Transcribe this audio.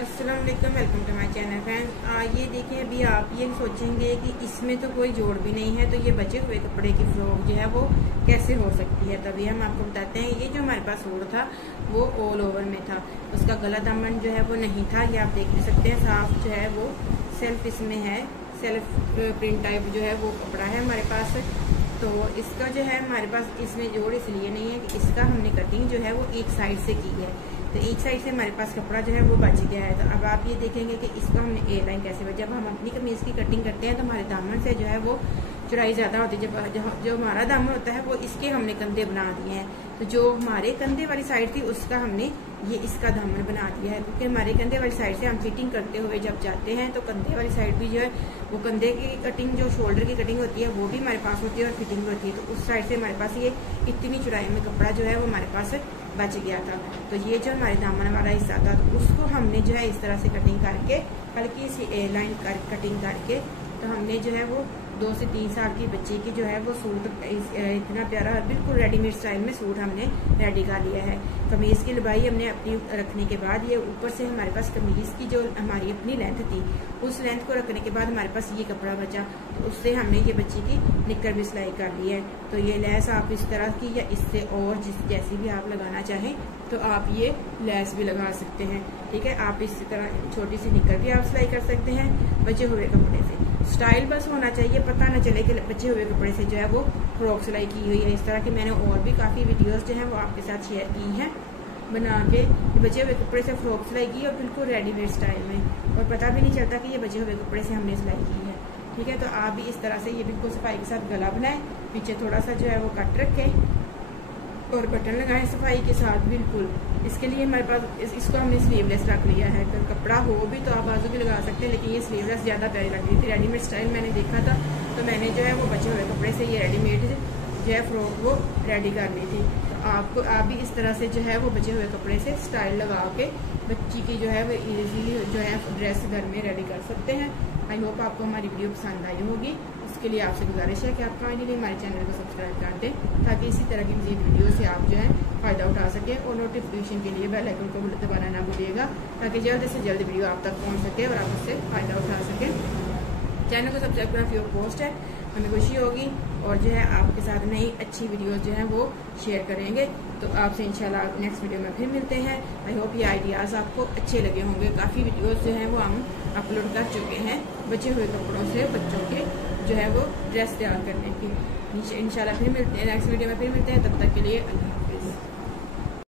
अस्सलाम वालेकुम, welcome to my channel friends. ये देखिए, अभी आप ये सोचेंगे कि इसमें तो कोई जोड़ भी नहीं है, तो ये बचे हुए कपड़े की फ्रॉक जो है वो कैसे हो सकती है। तभी हम आपको बताते हैं। ये जो हमारे पास सूट था वो ऑल ओवर में था, उसका गला दामन जो है वो नहीं था। ये आप देख भी सकते हैं, साफ जो है वो सेल्फ इसमें है, सेल्फ प्रिंट टाइप जो है वो कपड़ा है हमारे पास। तो इसका जो है हमारे पास इसमें जोड़ इसलिए नहीं है कि इसका हमने कटिंग जो है वो एक साइड से की है, तो एक साइड से हमारे पास कपड़ा जो है वो बच गया है। तो अब आप ये देखेंगे कि इसका हमने ए लाइन कैसे बची। जब हम अपनी कमीज की कटिंग करते हैं तो हमारे दामन से जो है वो चौड़ाई ज्यादा होती है। जब जो हमारा दामन होता है वो इसके हमने कंधे बना दिए हैं, तो जो हमारे कंधे वाली साइड थी उसका हमने ये इसका दामन बना दिया है। क्योंकि हमारे कंधे वाली साइड से हम फिटिंग करते हुए जब जाते हैं तो कंधे वाली साइड भी जो है वो कंधे की कटिंग, जो शोल्डर की कटिंग होती है वो भी हमारे पास होती है और फिटिंग होती है। तो उस साइड से हमारे पास ये इतनी चौड़ाई में कपड़ा जो है वो हमारे पास बच गया था। तो ये जो हमारे दामन वाला हिस्सा था तो उसको हमने जो है इस तरह से कटिंग करके हल्की सी ए लाइन कटिंग करके, तो हमने जो है वो 2 से 3 साल की बच्चे की जो है वो सूट इतना प्यारा बिल्कुल रेडीमेड स्टाइल में सूट हमने रेडी कर लिया है। कमीज की लंबाई हमने अपनी रखने के बाद ये ऊपर से हमारे पास कमीज की जो हमारी अपनी लेंथ थी उस लेंथ को रखने के बाद हमारे पास ये कपड़ा बचा, तो उससे हमने ये बच्चे की निक्कर भी सिलाई कर ली है। तो ये लेस आप इस तरह की या इससे और जैसी भी आप लगाना चाहें तो आप ये लेस भी लगा सकते हैं। ठीक है, आप इस तरह छोटी सी निक्कर भी आप सिलाई कर सकते हैं बचे हुए कपड़े से। स्टाइल बस होना चाहिए, पता ना चले कि बचे हुए कपड़े से जो है वो फ्रॉक सिलाई की हुई है। इस तरह की मैंने और भी काफ़ी वीडियोस जो है वो आपके साथ शेयर की हैं बना के, बचे हुए कपड़े से फ्रॉक सिलाई की और बिल्कुल रेडीमेड स्टाइल में, और पता भी नहीं चलता कि ये बचे हुए कपड़े से हमने सिलाई की है। ठीक है, तो आप भी इस तरह से ये बिल्कुल सफाई के साथ गला बनाएं, पीछे थोड़ा सा जो है वो कट रखें और बटन लगाएं सफाई के साथ बिल्कुल। इसके लिए हमारे पास इसको हमने स्लीवलेस रख लिया है। अगर कपड़ा हो भी तो आप बाजू भी लगा सकते हैं, लेकिन ये स्लीवलेस ज़्यादा प्यारी लग रही थी। रेडीमेड स्टाइल मैंने देखा था तो मैंने जो है वो बचे हुए कपड़े से ये रेडीमेड जो है फ्रॉक वो रेडी कर ली थी। तो आप भी इस तरह से जो है वो बचे हुए कपड़े से स्टाइल लगा के बच्ची की जो है वो ईजीली जो है ड्रेस घर में रेडी कर सकते हैं। आई होप आपको हमारी वीडियो पसंद आई होगी। उसके लिए आपसे गुजारिश है कि आप फाइनली हमारे चैनल को सब्सक्राइब कर दें, ताकि इसी तरह की मज़ीद वीडियो से आप जो है फ़ायदा उठा सकें, और नोटिफिकेशन के लिए बेल आइकन को दबाना ना भूलिएगा, ताकि जल्द से जल्द वीडियो आप तक पहुंच सके और आप उससे फ़ायदा उठा सकें। चैनल को सब्सक्राइब करना फ्री ऑफ कॉस्ट है, हमें खुशी होगी, और जो है आपके साथ नई अच्छी वीडियो जो है वो शेयर करेंगे। तो आपसे इंशाल्लाह नेक्स्ट वीडियो में फिर मिलते हैं। आई होप ये आइडियाज़ आपको अच्छे लगे होंगे। काफ़ी वीडियोस जो हैं वो हम अपलोड कर चुके हैं बचे हुए कपड़ों से बच्चों के जो है वो ड्रेस तैयार करने की। इंशाल्लाह फिर मिलते हैं नेक्स्ट वीडियो में, फिर मिलते हैं। तब तक के लिए अल्लाह।